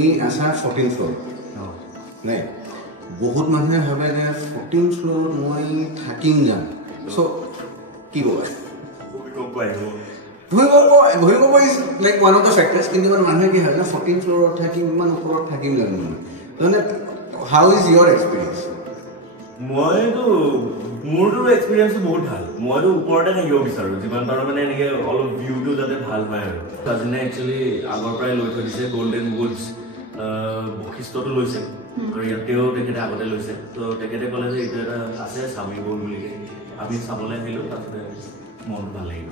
তুমি আছা 14th floor নাই বহুত মানুহে ভাবে যে 14th ফ্লোর মই থাকিম যাম সো কি ক'বা ভূমিকম্প is like one of the factors কিন্তু মানুহে কি ভাবে 14th ফ্লোৰত থাকিম ইমান ওপৰত থাকিম জানো মানে হাউ ইজ ইয়ৰ এক্সপিৰিয়েঞ্চ মইতো মোৰতো এক্সপিৰিয়েঞ্চ বহুত ভাল মইতো ওপৰতে থাকিব বিচাৰোঁ যিমান পাৰোঁ মানে এনেকৈ অলপ ভিউটো যাতে ভাল হয় আৰু কাজিনে একচুৱেলি আগৰ পৰাই লৈ থৈ দিছে গল্ডেন উডছ বশিষ্ঠটো লৈছে আৰু ইয়াতেও তেখেতে আগতে লৈছে তো তেখেতে ক'লে যে এইটো এটা আছে স্বামী বল বুলিকে আমি চাবলৈ আহিলোঁ তাৰপিছতে মনটো ভাল লাগিব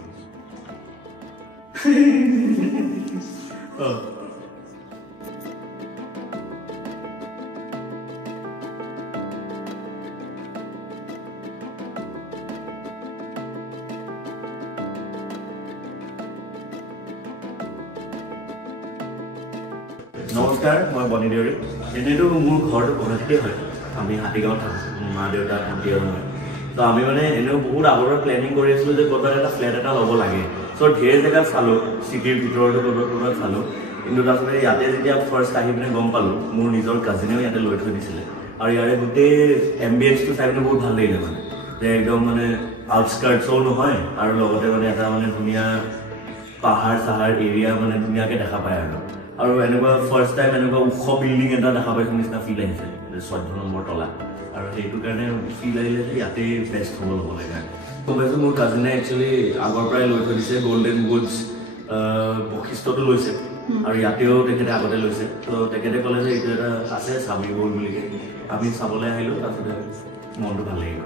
নমস্কাৰ মই বনি দেউৰী এনেইতো মোৰ ঘৰটো গুৱাহাটীতে হয় আমি হাতীগাঁৱত থাকোঁ মা দেউতা ভণ্টি আৰু মই তো আমি মানে এনেও বহুত আগৰ প্লেনিং কৰি আছিলোঁ যে ক'ৰবাত এটা ফ্লেট এটা ল'ব লাগে চ' ঢেৰ জেগাত চালোঁ চিটিৰ ভিতৰতো ক'ৰবাত চালোঁ কিন্তু তাৰপিছতে ইয়াতে যেতিয়া ফাৰ্ষ্ট আহি পিনে গম পালোঁ মোৰ নিজৰ কাজিনেও ইয়াতে লৈ থৈ দিছিলে আৰু ইয়াৰে গোটেই এম্বিয়েঞ্চটো চাই পিনে বহুত ভাল লাগিলে মানে যে একদম মানে আউটস্কাৰ্টছো নহয় আৰু লগতে মানে এটা মানে ধুনীয়া পাহাৰ চাহাৰ এৰিয়া মানে ধুনীয়াকৈ দেখা পায় আৰু এনেকুৱা ফাৰ্ষ্ট টাইম এনেকুৱা ওখ বিল্ডিং এটা দেখা পাইছোঁ নিচিনা ফিল আহিছে 14 নম্বৰ তলা আৰু সেইটো কাৰণে ফিল আহিলে যে ইয়াতে বেষ্ট হ'ব ল'ব লাগে গম পাইছোঁ মোৰ কাজিনে একচুৱেলি আগৰ পৰাই লৈ থৈ দিছে গল্ডেন উডছ বশিষ্ঠটো লৈছে আৰু ইয়াতেও তেখেতে আগতে লৈছে তো তেখেতে ক'লে যে এইটো এটা আছে স্বামী বল বুলিকে আমি চাবলৈ আহিলোঁ তাৰপিছতে মনটো ভাল লাগিব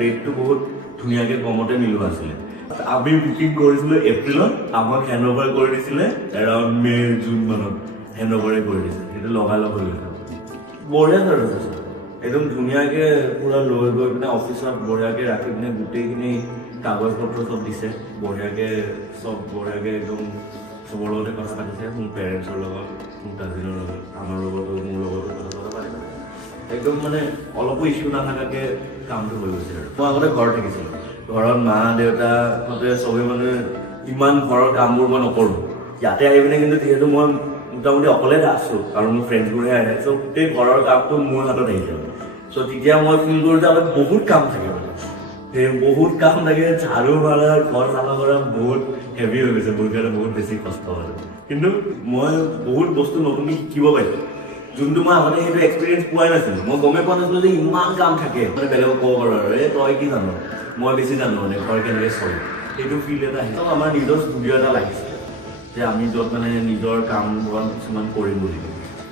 ৰেটটো বহুত ধুনীয়াকৈ কমতে মিলোৱা আছিলে আমি বুকিং কৰিছিলোঁ এপ্ৰিলত আমাক হেণ্ডঅভাৰ কৰি দিছিলে এৰাউণ্ড মে' জুন মানত হেণ্ডঅভাৰে কৰি দিছে সেইটো লগালগ হৈ গৈছে বঢ়িয়া চাৰ্ভিচ আছে একদম ধুনীয়াকৈ পূৰা লৈ গৈ পিনে অফিচত বঢ়িয়াকৈ ৰাখি পিনে গোটেইখিনি কাগজ পত্ৰ চব দিছে বঢ়িয়াকৈ চব বঢ়িয়াকৈ একদম চবৰ লগতে কথা পাতিছে মোৰ পেৰেণ্টছৰ লগত মোৰ কাজিনৰ লগত আমাৰ লগতো মোৰ লগতো কথা পাতিছে একদম মানে অলপো ইছ্যু নাথাকাকৈ কামটো হৈ গৈছে আৰু মই আগতে ঘৰত থাকিছিলোঁ ঘৰত মা দেউতাহঁতে চবেই মানে ইমান ঘৰৰ কামবোৰ মই নকৰোঁ ইয়াতে আহি পিনে কিন্তু যিহেতু মই মোটামুটি অকলে আছোঁ আৰু মোৰ ফ্ৰেণ্ডছবোৰহে আহে চ' গোটেই ঘৰৰ কামটো মোৰ হাতত আহিছে চ' তেতিয়া মই ফিল কৰোঁ যে অলপ বহুত কাম থাকে মানে সেই বহুত কাম থাকে ঝাৰু মাৰা ঘৰ চাফা কৰা বহুত হেভি হৈ গৈছে মোৰ কাৰণে বহুত বেছি কষ্ট হয় কিন্তু মই বহুত বস্তু নতুনকৈ শিকিব পাৰিছোঁ যোনটো মই আগতে সেইটো এক্সপিৰিয়েঞ্চ পোৱাই নাছিলোঁ মই গমেই পোৱা নাছিলোঁ যে ইমান কাম থাকে মানে বেলেগক ক'ব পাৰোঁ আৰু এই তই কি জানো মই বেছি জানো মানে ঘৰ কেনেকৈ চলে সেইটো ফিল এটা আহিছে আমাৰ নিজৰ ষ্টুডিঅ' এটা লাগিছিলে যে আমি য'ত মানে নিজৰ কাম বন কিছুমান কৰিম বুলি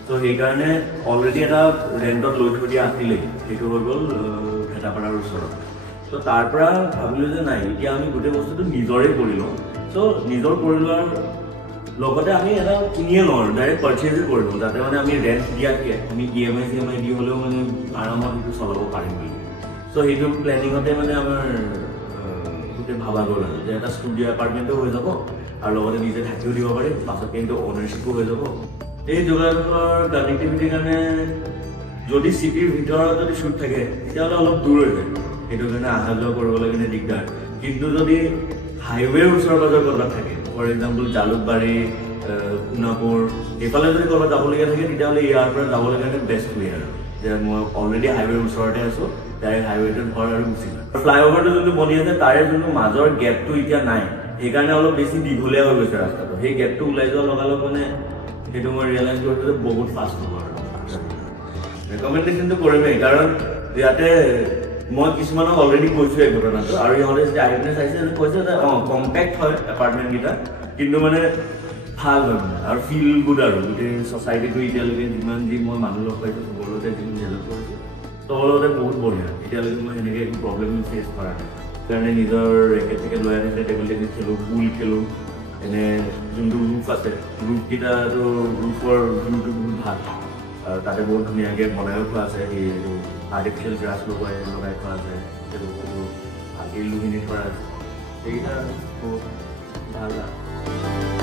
ত' সেইকাৰণে অলৰেডি এটা ৰেণ্টত লৈ থৈ দিয়া আছিলেই সেইটো হৈ গ'ল ভেটাপাৰাৰ ওচৰত ত' তাৰ পৰা ভাবিলোঁ যে নাই এতিয়া আমি গোটেই বস্তুটো নিজৰে কৰি লওঁ চ' নিজৰ কৰি লোৱাৰ লগতে আমি এটা কিনিয়ে লওঁ আৰু ডাইৰেক্ট পাৰ্চেজে কৰি লওঁ যাতে মানে আমি ৰেণ্ট দিয়াতকৈ আমি EMI দি হ'লেও মানে আৰামত সেইটো চলাব পাৰিম বুলি চ' সেইটো প্লেনিঙতে মানে আমাৰ গোটেই ভাবা গ'ল আৰু যে এটা ষ্টুডিঅ' এপাৰ্টমেণ্টো হৈ যাব আৰু লগতে নিজে থাকিও দিব পাৰিম পাছত কিন্তু অ'নাৰশ্বিপো হৈ যাব এই যোগাযোগৰ কানেক্টিভিটিৰ কাৰণে যদি চিটিৰ ভিতৰত যদি শ্বুট থাকে তেতিয়াহ'লে অলপ দূৰ হৈ যায় সেইটো কাৰণে অহা যোৱা কৰিবলৈ কিনে দিগদাৰ কিন্তু যদি হাইৱেৰ ওচৰ পাজৰ ক'ৰবাত থাকে ফৰ এক্সাম্পল জালুকবাৰী সোণাপুৰ এইফালে যদি ক'ৰবাত যাবলগীয়া থাকে তেতিয়াহ'লে ইয়াৰ পৰা যাবলৈ কাৰণে বেষ্ট ৱে আৰু যে মই অলৰেডি হাইৱেৰ ওচৰতে আছোঁ ডাইৰেক্ট হাইৱেটোত ঘৰ আৰু গুচি যাম ফ্লাইঅভাৰটো যোনটো বনি আছে তাৰে যোনটো মাজৰ গেপটো এতিয়া নাই সেইকাৰণে অলপ বেছি দীঘলীয়া হৈ গৈছে ৰাস্তাটো সেই গেপটো ওলাই যোৱাৰ লগালগ মানে সেইটো মই ৰিয়েলাইজ কৰিছোঁ যে বহুত ফাষ্ট হ'ব আৰু ৰেকমেণ্ডেশ্যনটো কৰিমেই কাৰণ ইয়াতে মই কিছুমানক অলৰেডি কৈছোঁ এই ঘটনাটো আৰু ইহঁতে যেতিয়া আহি পিনে চাইছে কৈছে যে কম্পেক্ট হয় এপাৰ্টমেণ্টকেইটা কিন্তু মানে ভাল হয় মানে আৰু ফিল গুড আৰু গোটেই ছ'চাইটিটো এতিয়ালৈকে যিমান যি মই মানুহ লগ পাইছোঁ চবৰ লগতে যিমান হেল্প কৰিছোঁ চবৰ লগতে বহুত বঢ়িয়া এতিয়ালৈকে মই সেনেকৈ একো প্ৰব্লেম ফেচ কৰা নাই সেইকাৰণে নিজৰ ৰেকেট চেকেট লৈ আনিছে টেবুল টেনিছ খেলোঁ পুল খেলোঁ এনে যোনটো ৰুফ আছে ৰুফকেইটাতো ৰুফৰ ভিউটো বহুত ভাল আৰু তাতে বহুত ধুনীয়াকৈ বনাইও থোৱা আছে সেই আৰ্টিফিচিয়েল গ্ৰাছ লগাই থোৱা আছে সেইটো ভালকৈ ইলুমিনেট কৰা আছে সেইকেইটা বহুত ভাল আৰু